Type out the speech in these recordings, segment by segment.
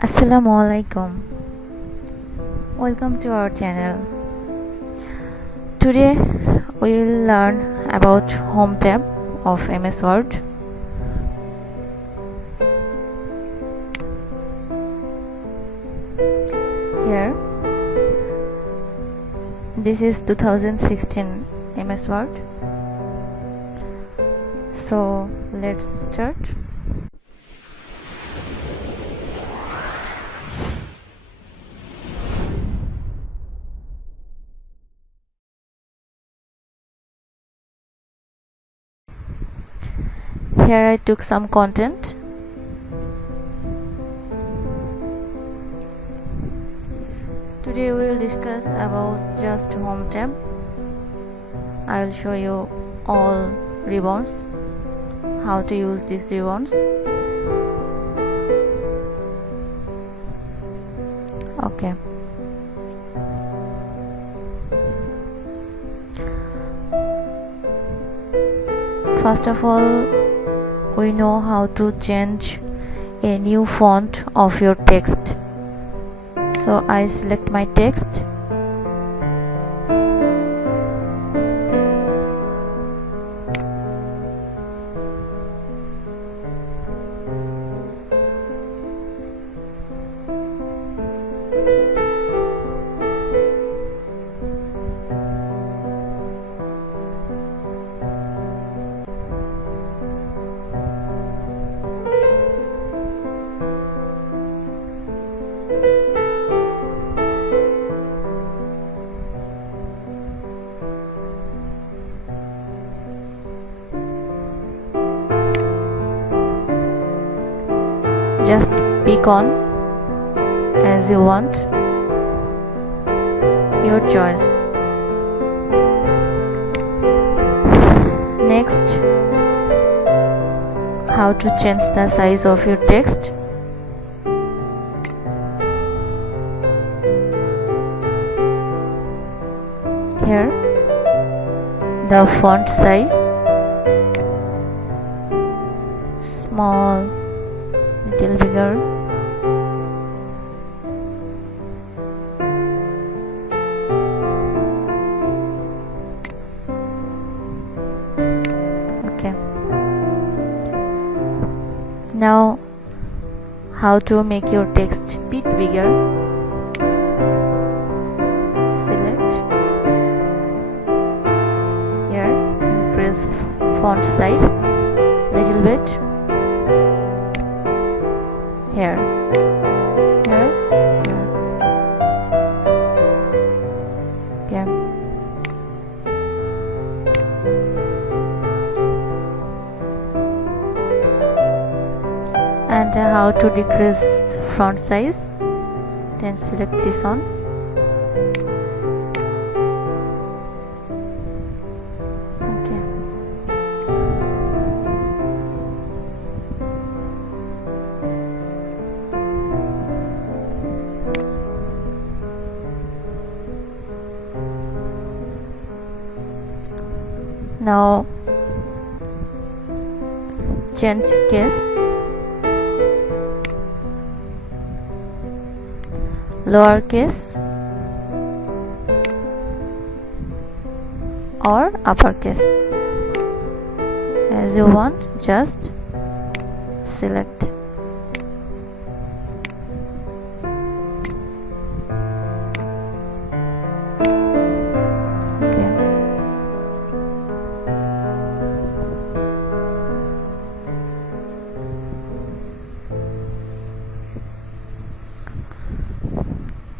Assalamualaikum. Welcome to our channel. Today we will learn about Home tab of MS Word. Here, this is 2016 MS Word. So let's start. Here I took some content. Today we will discuss about just Home tab. I will show you all ribbons, how to use these ribbons. Okay. First of all, we know how to change a new font of your text. So I select my text. Just pick on as you want, your choice. Next, how to change the size of your text. Here, the font size, small, little bigger. Okay. Now, how to make your text bit bigger? Select. Here, increase font size little bit. Here, here, here. Okay. And how to decrease font size? Then select this one. Okay. Now change case, lowercase or uppercase as you want. Just select.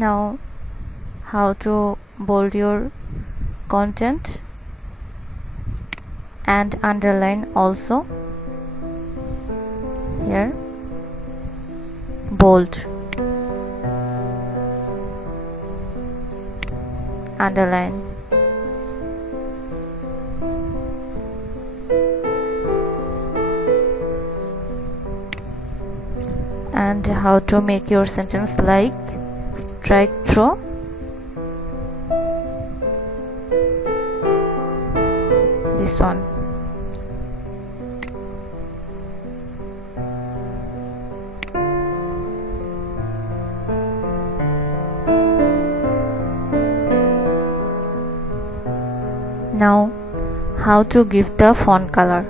Now, how to bold your content and underline also. Here, bold, underline. And how to make your sentence like strike through. This one. Now, how to give the font color.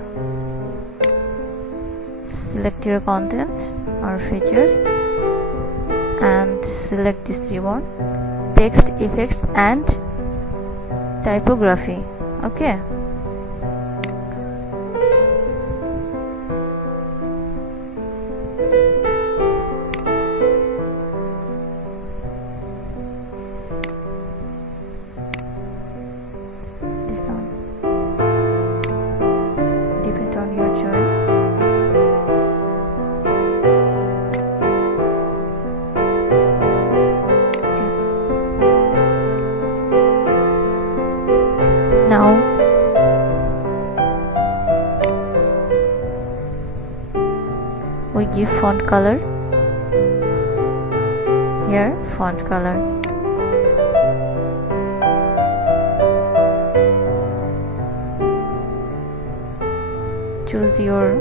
Select your content or features and select this ribbon, text effects and typography. Okay. This one. Depend on your choice. Okay. Now we give font color. Here, font color. Choose your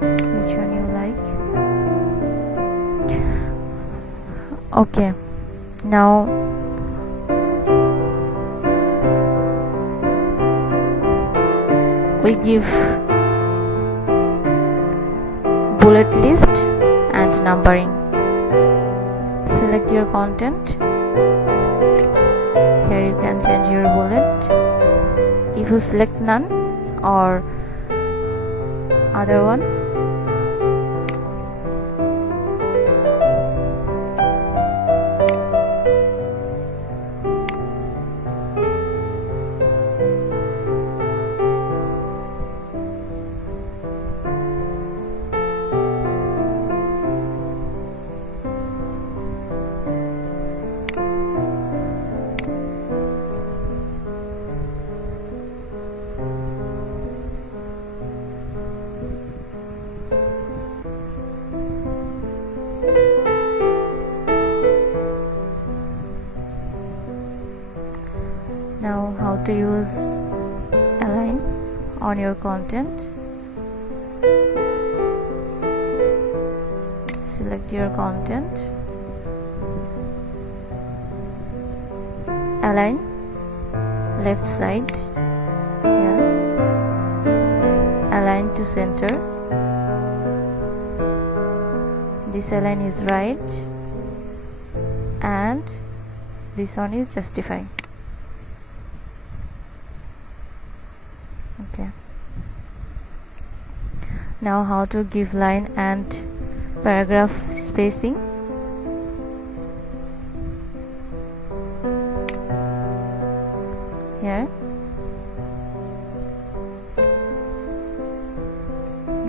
which one you like. Okay, now we give bullet list and numbering. Select your content. Here you can change your bullet. If you select none or other one, now how to use align on your content. Select your content, align left side, here align to center, this align is right and this one is justify. Okay, now how to give line and paragraph spacing. Here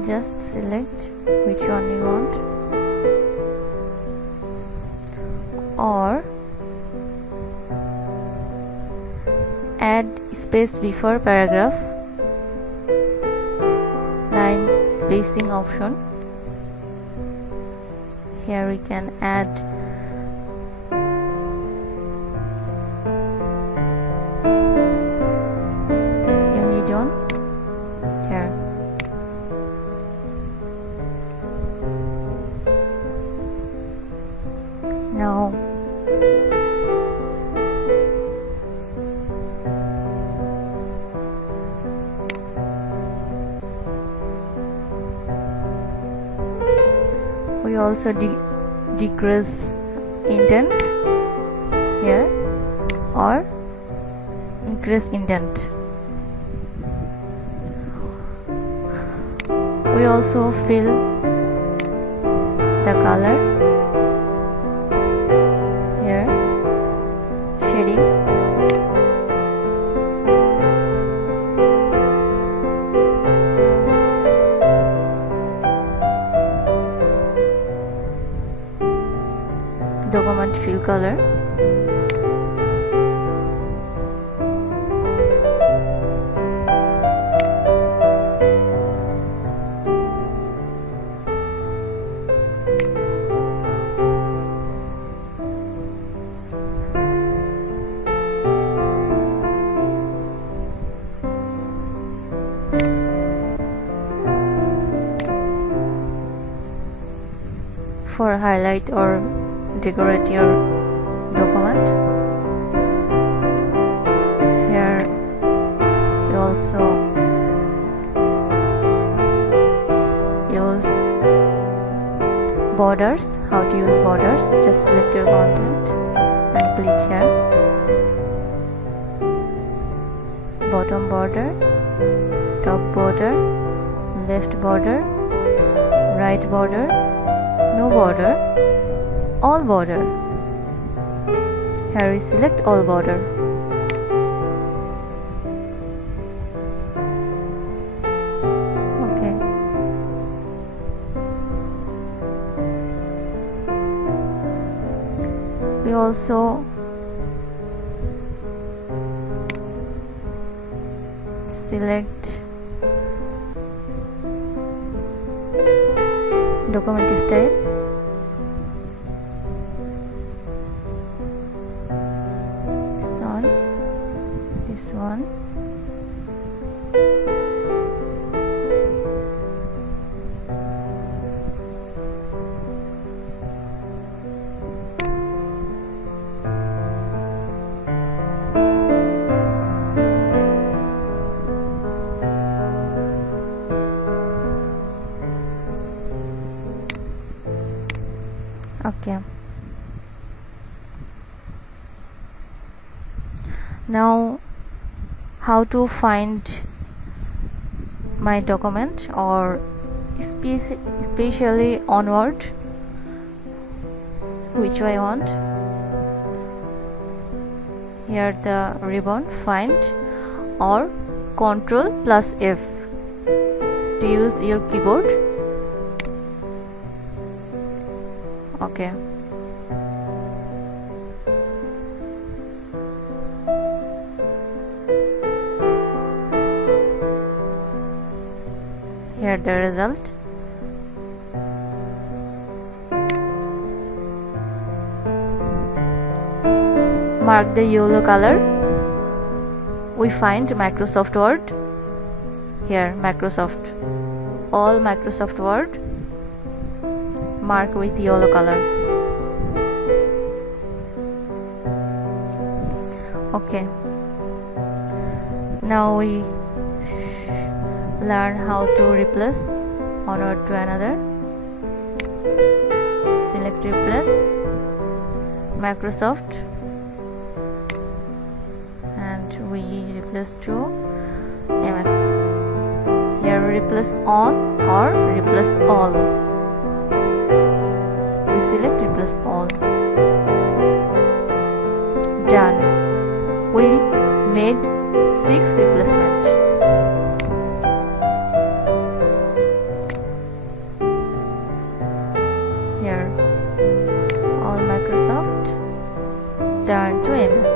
just select which one you want, or add space before paragraph, line spacing option. Here we can add unidone here. Now we also decrease indent here or increase indent. We also fill the color here, shading. Document fill color. for highlight or decorate your document. Here you also use borders. How to use borders? Just select your content and click here. Bottom border, top border, left border, right border, no border, all border. Here we select all border. Okay. We also select document style. This one. Okay. Now, how to find my document, or especially onward, which I want. Here the ribbon find, or Ctrl plus F to use your keyboard. Okay. Here the result. Mark the yellow color. We find Microsoft Word. Here Microsoft, all Microsoft Word. Mark with yellow color. Okay. Now we learn how to replace one word to another. Select replace Microsoft and we replace to MS. Here replace on or replace all. We select replace all. Done. We made 6 replacements. Here all Microsoft turn to MS.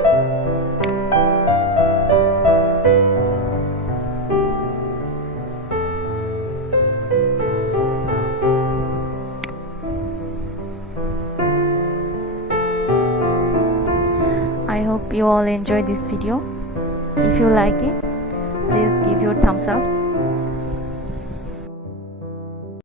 I hope you all enjoyed this video. If you like it, please give your thumbs up.